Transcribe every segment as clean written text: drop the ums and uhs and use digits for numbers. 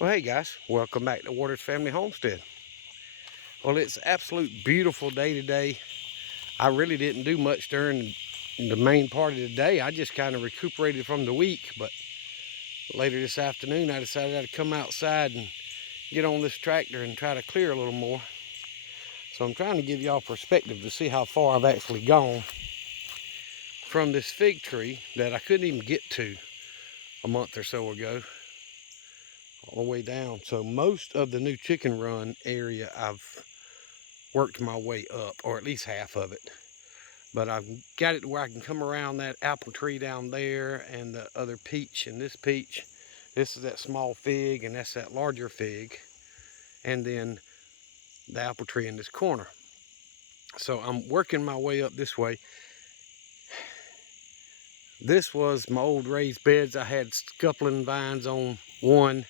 Well, hey guys, welcome back to Waters Family Homestead. Well, it's an absolute beautiful day today. I really didn't do much during the main part of the day. I just kind of recuperated from the week, but later this afternoon I decided I'd come outside and get on this tractor and try to clear a little more. So I'm trying to give y'all perspective to see how far I've actually gone from this fig tree that I couldn't even get to a month or so ago, all the way down. So most of the new chicken run area I've worked my way up, or at least half of it. But I've got it to where I can come around that apple tree down there and the other peach and this peach. This is that small fig and that's that larger fig. And then the apple tree in this corner. So I'm working my way up this way. This was my old raised beds. I had scuppling vines on one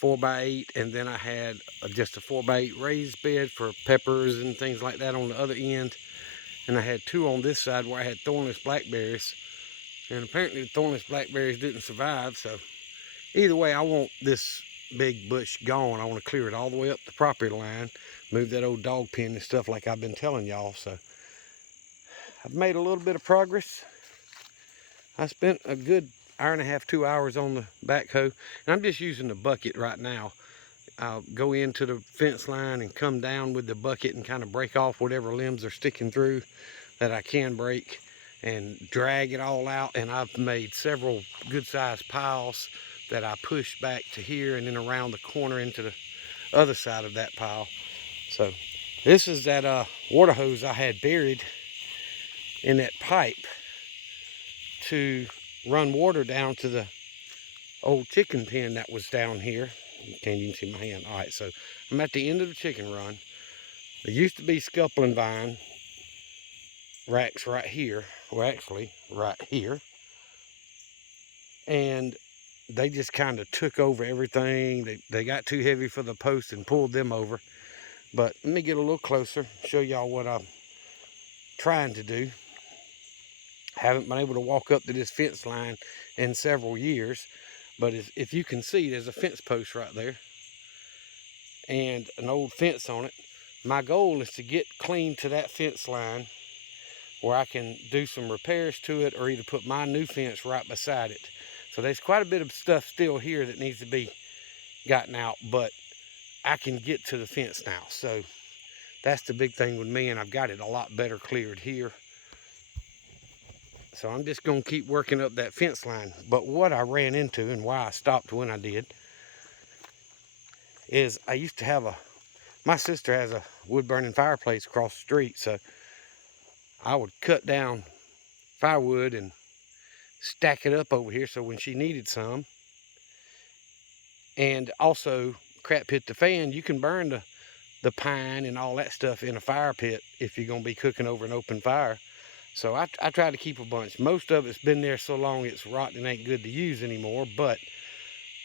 4x8, and then I had just a 4x8 raised bed for peppers and things like that on the other end. And I had two on this side where I had thornless blackberries. And apparently the thornless blackberries didn't survive. So either way, I want this big bush gone. I want to clear it all the way up the property line, move that old dog pen and stuff like I've been telling y'all. So I've made a little bit of progress. I spent a good hour and a half, 2 hours on the backhoe. And I'm just using the bucket right now. I'll go into the fence line and come down with the bucket and kind of break off whatever limbs are sticking through that I can break and drag it all out. And I've made several good sized piles that I push back to here and then around the corner into the other side of that pile. So this is that water hose I had buried in that pipe to run water down to the old chicken pen that was down here. You can't even see my hand. All right, so I'm at the end of the chicken run. There used to be scuppling vine racks right here, well actually right here, and they just kind of took over everything. They got too heavy for the post and pulled them over. But let me get a little closer, show y'all what I'm trying to do. Haven't been able to walk up to this fence line in several years, but if you can see, there's a fence post right there and an old fence on it. My goal is to get clean to that fence line where I can do some repairs to it or either put my new fence right beside it. So there's quite a bit of stuff still here that needs to be gotten out, but I can get to the fence now. So that's the big thing with me, and I've got it a lot better cleared here. So I'm just gonna keep working up that fence line. But what I ran into and why I stopped when I did is I used to have my sister has a wood burning fireplace across the street, so I would cut down firewood and stack it up over here so when she needed some. And also, crap hit the fan, you can burn the pine and all that stuff in a fire pit if you're gonna be cooking over an open fire. So I try to keep a bunch. Most of it's been there so long it's rotten and ain't good to use anymore, but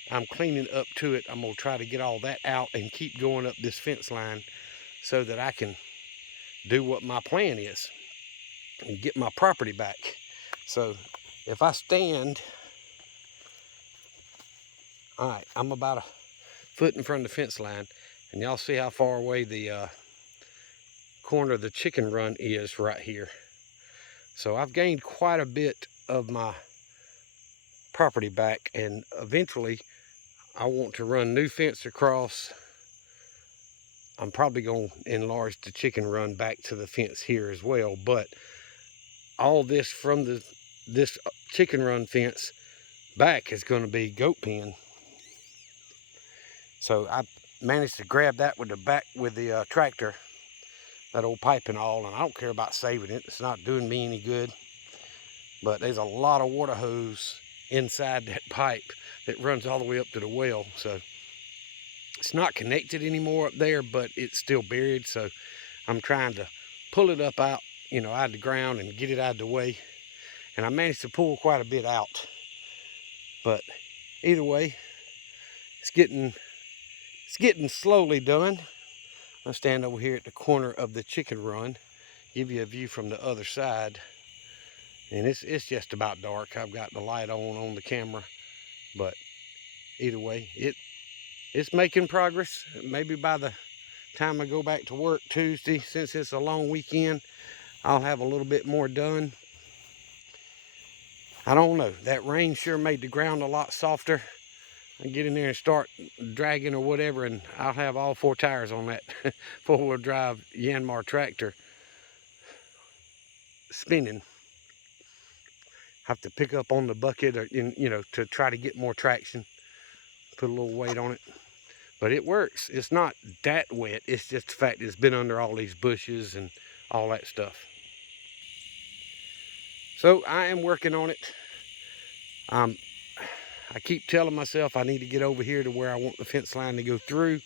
I'm cleaning up to it. I'm gonna try to get all that out and keep going up this fence line so that I can do what my plan is and get my property back. So if I stand, all right, I'm about a foot in front of the fence line, and y'all see how far away the corner of the chicken run is right here. So I've gained quite a bit of my property back, and eventually I want to run new fence across. I'm probably going to enlarge the chicken run back to the fence here as well, but all this from this chicken run fence back is going to be goat pen. So I managed to grab that with the tractor, that old pipe and all, and I don't care about saving it. It's not doing me any good. But there's a lot of water hose inside that pipe that runs all the way up to the well. So it's not connected anymore up there, but it's still buried. So I'm trying to pull it up out, out of the ground and get it out of the way. And I managed to pull quite a bit out. But either way, it's getting slowly done. I'll stand over here at the corner of the chicken run, give you a view from the other side. And it's just about dark. I've got the light on the camera, but either way, it's making progress. Maybe by the time I go back to work Tuesday, since it's a long weekend, I'll have a little bit more done. I don't know. That rain sure made the ground a lot softer. I get in there and start dragging or whatever, and I'll have all 4 tires on that 4-wheel drive Yanmar tractor spinning. Have to pick up on the bucket, or to try to get more traction. Put a little weight on it. But it works. It's not that wet. It's just the fact that it's been under all these bushes and all that stuff. So I am working on it. I keep telling myself I need to get over here to where I want the fence line to go through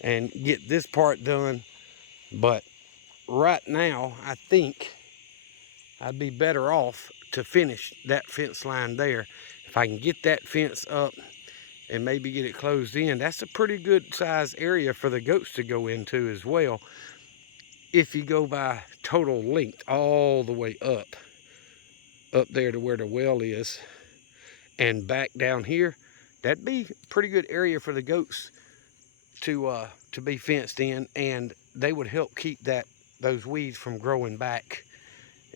and get this part done. But right now, I think I'd be better off to finish that fence line there. If I can get that fence up and maybe get it closed in, that's a pretty good size area for the goats to go into as well. If you go by total length all the way up there to where the well is and back down here, that'd be a pretty good area for the goats to be fenced in, and they would help keep those weeds from growing back.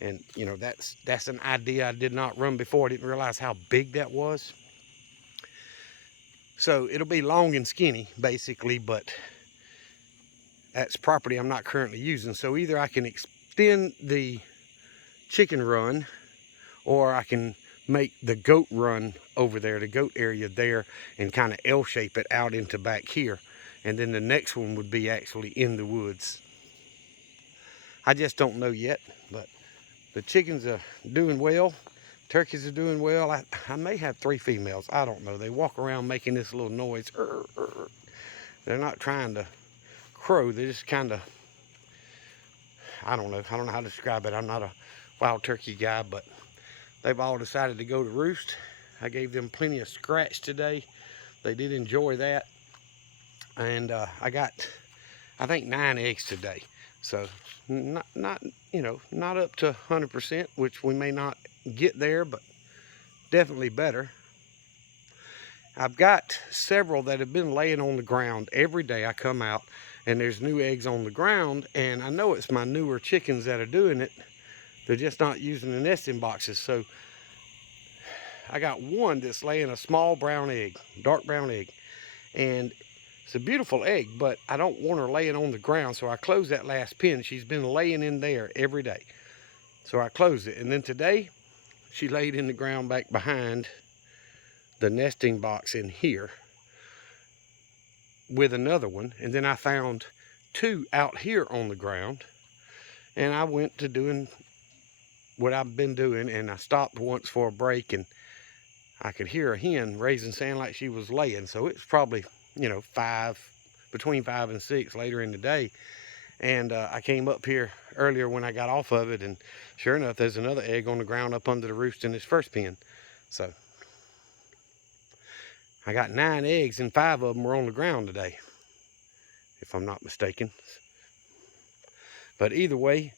And that's an idea I did not run before. I didn't realize how big that was. So it'll be long and skinny basically, but that's property I'm not currently using. So either I can extend the chicken run, or I can make the goat run over there, the goat area there, and kind of L-shape it out into back here. And then the next one would be actually in the woods. I just don't know yet, but the chickens are doing well. Turkeys are doing well. I may have 3 females. I don't know. They walk around making this little noise. They're not trying to crow. They're just kind of, I don't know how to describe it. I'm not a wild turkey guy, but they've all decided to go to roost. I gave them plenty of scratch today. They did enjoy that. And I got, I think, 9 eggs today. So not up to 100%, which we may not get there, but definitely better. I've got several that have been laying on the ground. Every day I come out and there's new eggs on the ground, and I know it's my newer chickens that are doing it. They're just not using the nesting boxes. So I got one that's laying a small brown egg, dark brown egg, and it's a beautiful egg, but I don't want her laying on the ground, so I closed that last pen. She's been laying in there every day, so I closed it. And then today she laid in the ground back behind the nesting box in here with another one. And then I found 2 out here on the ground, and I went to doing what I've been doing, and I stopped once for a break, and I could hear a hen raising sound like she was laying. So it's probably between 5 and 6 later in the day. And I came up here earlier when I got off of it, and sure enough, there's another egg on the ground up under the roost in this first pen. So I got 9 eggs, and 5 of them were on the ground today, if I'm not mistaken. But either way,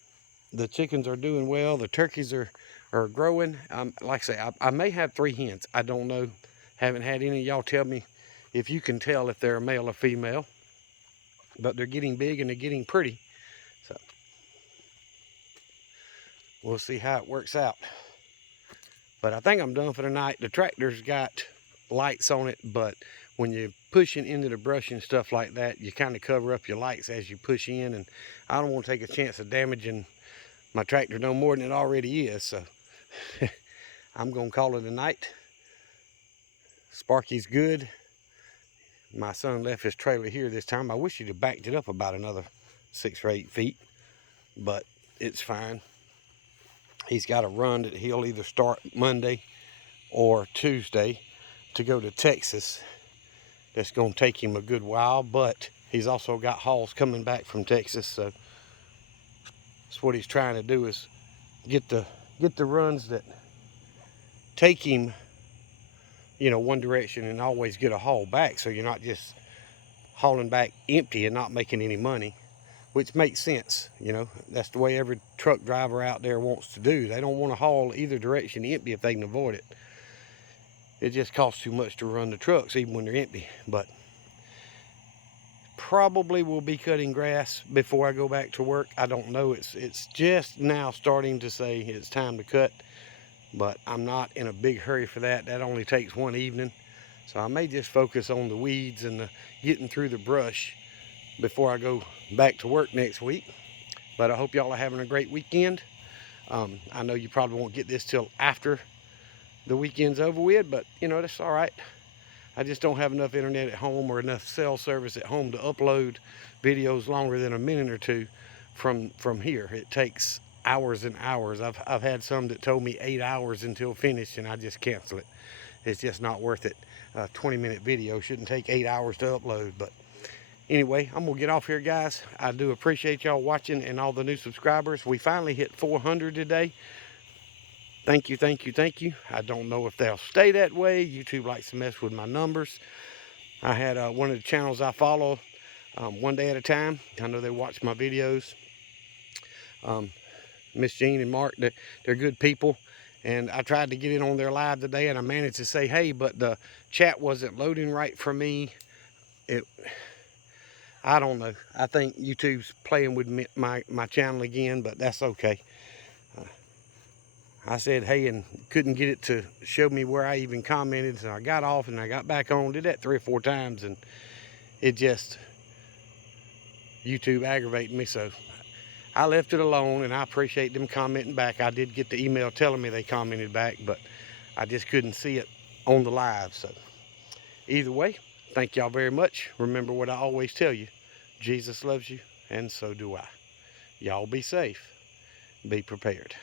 the chickens are doing well. The turkeys are growing. Like I say, I may have 3 hens. I don't know. Haven't had any of y'all tell me if you can tell if they're a male or female. But they're getting big and they're getting pretty. So we'll see how it works out. But I think I'm done for the night. The tractor's got lights on it, but when you're pushing into the brush and stuff like that, you kind of cover up your lights as you push in, and I don't want to take a chance of damaging my tractor no more than it already is. So I'm gonna call it a night. Sparky's good. My son left his trailer here this time. I wish he'd have backed it up about another 6 or 8 feet, but it's fine. He's got a run that he'll either start Monday or Tuesday to go to Texas. That's going to take him a good while, but he's also got hauls coming back from Texas. So that's what he's trying to do, is get the runs that take him one direction and always get a haul back, so you're not just hauling back empty and not making any money, which makes sense. That's the way every truck driver out there wants to do. They don't want to haul either direction empty if they can avoid it. It just costs too much to run the trucks even when they're empty. But probably will be cutting grass before I go back to work. I don't know. It's just now starting to say it's time to cut, but I'm not in a big hurry for that. That only takes one evening. So I may just focus on the weeds and getting through the brush before I go back to work next week. But I hope y'all are having a great weekend. I know you probably won't get this till after the weekend's over with, but you know, that's all right. I just don't have enough internet at home or enough cell service at home to upload videos longer than a minute or two from here. It takes hours and hours. I've had some that told me 8 hours until finished, and I just cancel it. It's just not worth it. A 20-minute video shouldn't take 8 hours to upload. But anyway, I'm gonna get off here, guys. I do appreciate y'all watching and all the new subscribers. We finally hit 400 today. Thank you, thank you, thank you. I don't know if they'll stay that way. YouTube likes to mess with my numbers. I had one of the channels I follow, One Day at a Time. I know they watch my videos. Miss Jean and Mark, they're good people. And I tried to get in on their live today, and I managed to say hey, but the chat wasn't loading right for me. I don't know. I think YouTube's playing with my channel again, but that's okay. I said hey and couldn't get it to show me where I even commented, so I got off and I got back on, did that 3 or 4 times, and it just, YouTube aggravating me. So I left it alone, and I appreciate them commenting back. I did get the email telling me they commented back, but I just couldn't see it on the live. So either way, thank y'all very much. Remember what I always tell you, Jesus loves you, and so do I. Y'all be safe, be prepared.